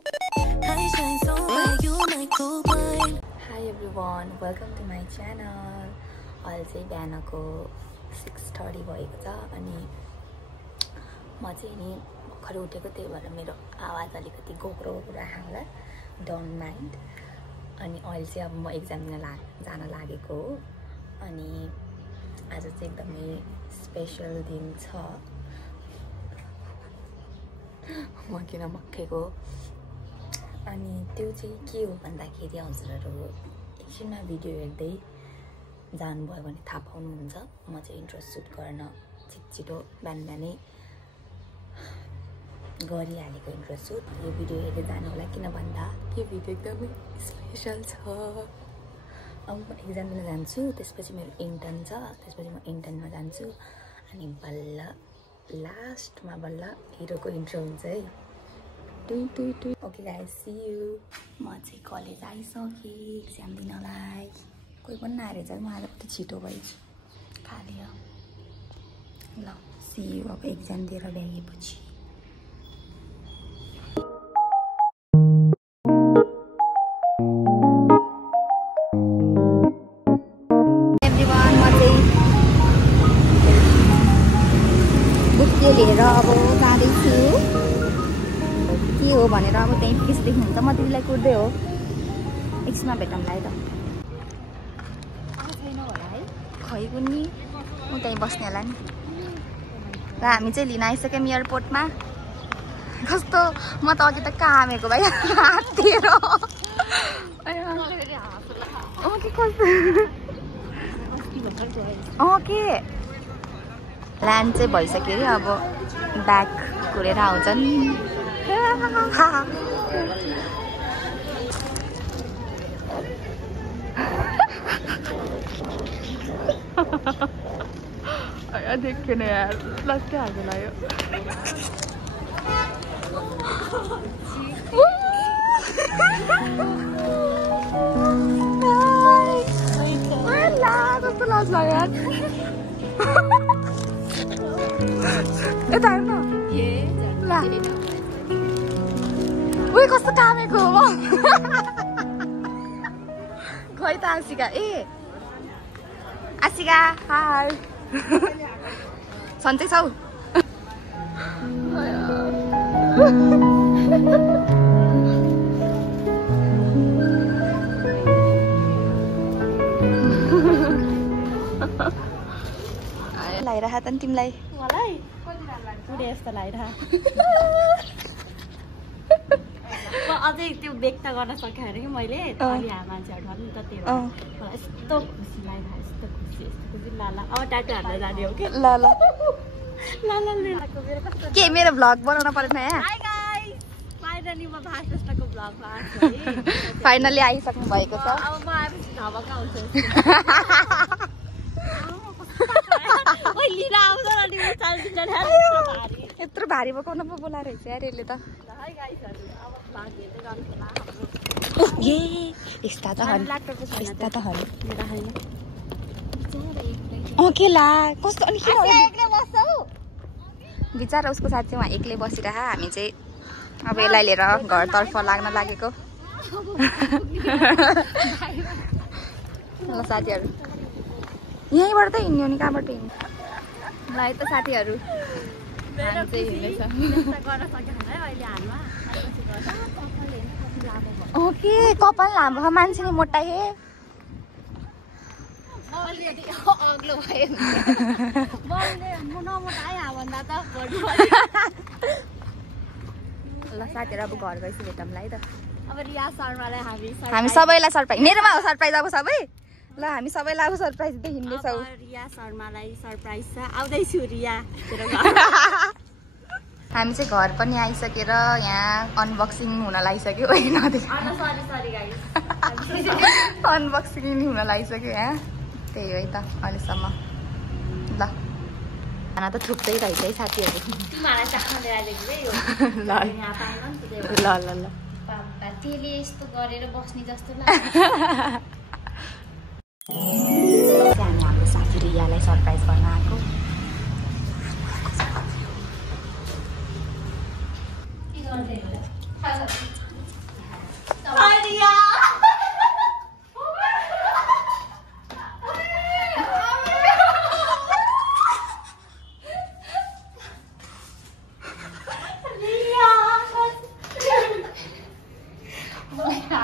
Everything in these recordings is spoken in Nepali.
Hi everyone, welcome to my channel. अहिले चाहिँ बिहानको 6:30 भएको छ अनि म चाहिँ नि भर्खर उठेको, त्यही भएर मेरो आवाज अलिकति गोक्रो राख्नु होला, डोन्ट माइन्ड। अनि अहिले चाहिँ अब म एक्जाम दिन जान लागेको हो अनि आज चाहिँ एकदमै स्पेशल दिन छ। म किन मक्खेको अनि त्यो चाहिँ के हो भन्दाखेरि हजुरहरू एकछिनमा भिडियो हेर्दै जानुभयो भने थाहा पाउनुहुन्छ। म चाहिँ इन्ट्रो सुट गर्न छिटो बिहान बिहानै गरिहालेको इन्ट्रो सुट। यो भिडियो हेर्दै जानु होला, किन भन्दा यो भिडियो एकदमै स्पेसल छ। अब म एक्जाम दिन जान्छु, त्यसपछि मेरो इन्टर्न छ, त्यसपछि म इन्टर्नमा जान्छु अनि बल्ल लास्टमा बल्ल हिरोको इन्ट्रो हुन्छ है। Okay guys, see you. म चाहिँ कलेज आइसकेँ एक्जाम दिनलाई। कोही पनि नआएर चाहिँ म आज कति छिटो भएछु खाली हो। ल सी यू अब एक्जाम दिएर भ्याएपछि। एभ्रिवान, म चाहिँ बुक लिएर अब जाँदैछु। के हो भनेर अब त्यहीँ केस देख्नुहुन्छ, म दिदीलाई कुर्दै हो। एकछिनमा भेटौँला है त। छैन होला है, खै कुन्नी म त्यहीँ बस्ने होला नि। र हामी चाहिँ लिन आइसक्यौँ एयरपोर्टमा। कस्तो म त अघि त कामेको भाइ हाततिर के ल्यान्ड चाहिँ भइसक्यो अरे, अब ब्याग कुरेर आउँछन्। देखेन यार, लस्टै हाल्नु लाग्यो। कस्तो लाज लाग्यो यार। यता हेर्नु उयो कस्तो कामेको हो। खै त आशिका, ए आशिका हाई सन्चै छौ? लागिरह त नि तिमीलाई? मलाई पुरै यस्तो लागिरह। म अझै त्यो व्यक्त गर्न सकेँ अरे कि मैले मान्छेहरू नि त त्यो मलाई यस्तो खुसी लागिरहेको, यस्तो खुसी लाला। अब टाटो हाल्न जाने हो कि ल ल के मेरो भ्लग बनाउन परेन यहाँ? फाइनली म भाषको भ्लगमा आएको है। फाइनली आइसक्नु भएको छ। अब म आएपछि धमका हुन्छ। यत्रो भारी बोकाउन पो बोलाएर रहेछ यार यसले त। यस्ता त हन्, यस्ता त हन्। के ला कस्तो अनि किन बिचारा उसको साथी उहाँ एक्लै बसिरह। हामी चाहिँ अब यसलाई लिएर घरतर्फ लाग्न लागेको। ल साथीहरू, यहीँबाट त हिँड्यो नि, कहाँबाट हिँड्नु मलाई त साथीहरू। ओके कपाल लामो मान्छे नि मोटा हे। अग्लो भयो ल साथीहरू, अब घर गएपछि भेटौँला है त। अब रिया शर्मालाई हामी सबैलाई सरप्राइज, मेरोमा हो सरप्राइज अब सबै। ल हामी सबैलाई अब सरप्राइज दिँदै हिँड्दैछौँ। रिया शर्मालाई सरप्राइज छ, आउँदैछु रिया। हामी चाहिँ घर पनि आइसकेर यहाँ अनबक्सिङ हुन लागिसक्यो होइन? अनबक्सिङ हुन लागिसक्यो यहाँ, त्यही हो है त अहिलेसम्म। ल खाना त थुप्रै रहेछ है साथीहरू। ल ल ल ल त्यसले यस्तो गरेर बस्ने जस्तो लाग्छ। हामी हाम्रो साथी रियालाई सरप्राइज गर्न आएको। Oh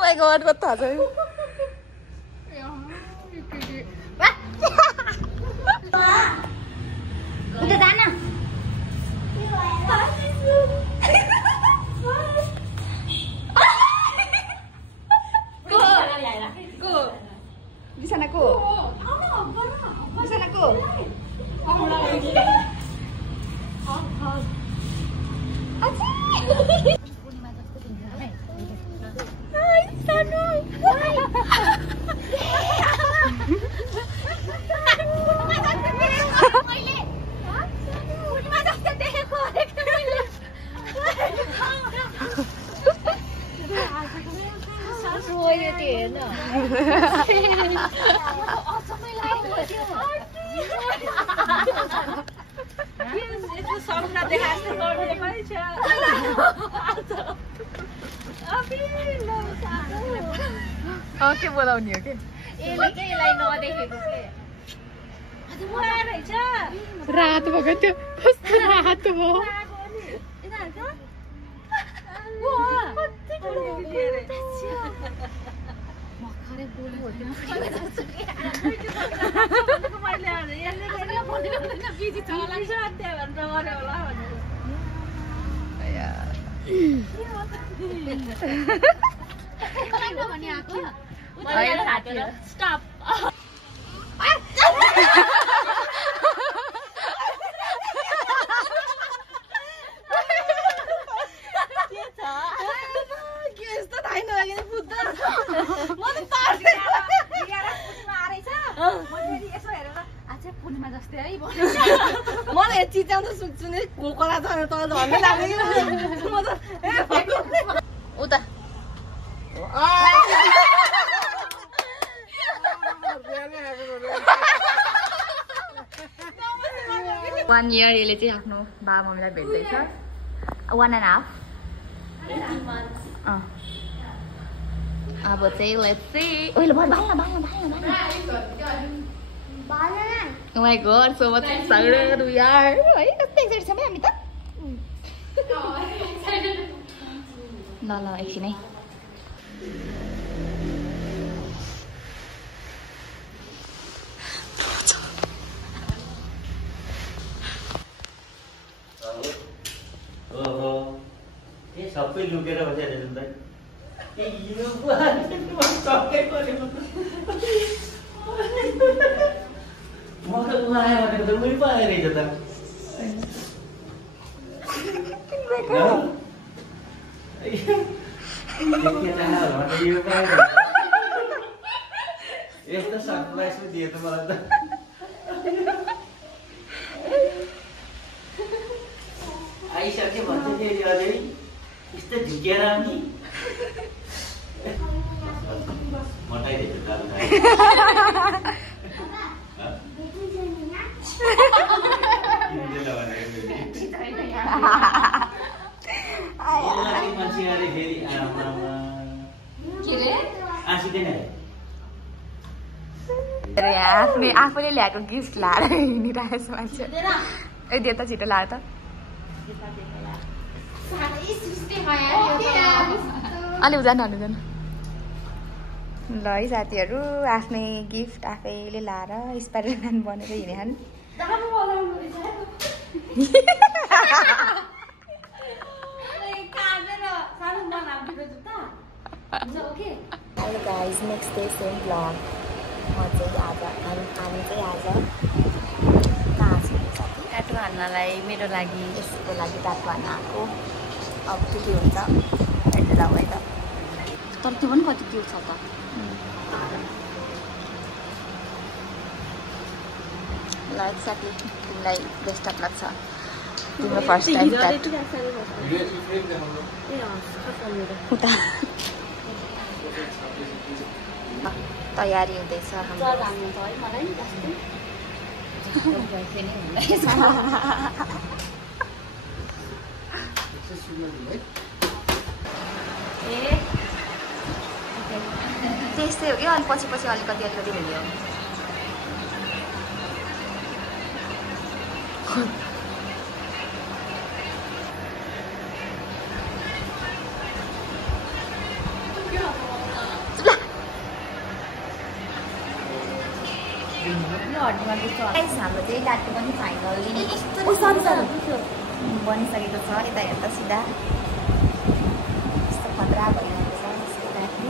my god, what the hell? Udah sana. Di sana ku. Di sana ku. के बोलाउने हो के यसले चाहिँ यसलाई नदेखेको के रात भएको थियो कस्तो रात हो Stop. मलाई चिच्याउँदा सुत्छु नि कोकोला छ त झन्डै लाग्यो म त उता 1 year यसले चाहिँ आफ्नो बाबा मम्मीलाई भेट्दैछ 1.5 अब चाहिँ लेट्स सी ओइ ल Oh my god, so much excited we are. है कति एक्साइटेड छौँ हामी त ल एकछिन है सबै लुकेर बसेर त यो सबै गरेको म त उहाँ भनेको त उही पाए रहेछ त यस्तो सरप्राइज पो दियो त मलाई त आइसक्यो भन्छ फेरि अझै यस्तो झुकेर नि मटाइदिएको मान्छे अरे फेरि आफूले ल्याएको गिफ्ट लाएर हिँडिरहेको मान्छे ए दे त छिटो लाएर त अलि जानु जानु ल है साथीहरू आफ्नै गिफ्ट आफैले लाएर स्पाइडरम्यान बनेर हिँडेछन् hello guys next day same vlog म चाहिँ आज हामी चाहिँ आज कहाँ छु साथी टाटु हान्नलाई मेरो लागि यसको लागि टाटु हान्न आएको अब के हुन्छ हेर्दै जाऊ है त तर त्यो पनि कति क्युट छ त ल एक्ज्याक्टली तिमीलाई बेस्ट अफ लक छ तिम्रो फर्स्ट टाइम तयारी हुँदैछ हाम्रो त्यस्तै हो कि अनि पछि पछि अलिकति हुने हो हाम्रो चाहिँ लाट्टु पनि फाइनल्ली बनिसकेको छ यता हेर्दा सिधा यस्तो खतरा भइरहेको छ यसको लाट्टु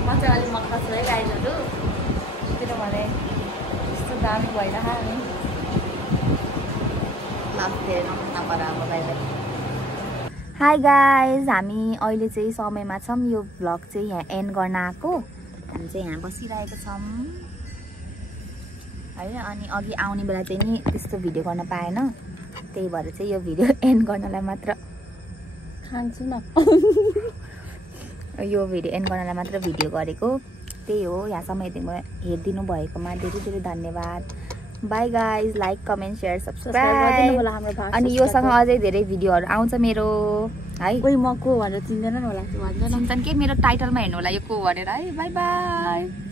म चाहिँ अलिक मक्का छु है गाइजहरू किनभने यस्तो दामी भइरह नि हाई गाइज हामी अहिले चाहिँ समयमा छौँ यो भ्लग चाहिँ यहाँ एन्ड गर्न आएको हामी चाहिँ यहाँ बसिरहेको छौँ होइन अनि अघि आउने बेला चाहिँ नि त्यस्तो भिडियो गर्न पाएन त्यही भएर चाहिँ यो भिडियो एन्ड गर्नलाई मात्र खान्छु न यो भिडियो एन्ड गर्नलाई मात्र भिडियो गरेको त्यही हो यहाँसम्म हेरिदिनु भएकोमा धेरै धेरै धन्यवाद by guys like comment share subscribe अनि योसँग अझै धेरै भिडियोहरू आउँछ मेरो है कोही म को भनेर चिन्दैन होला चिन्तन के मेरो टाइटलमा हेर्नु होला यो को भनेर है बाई बाई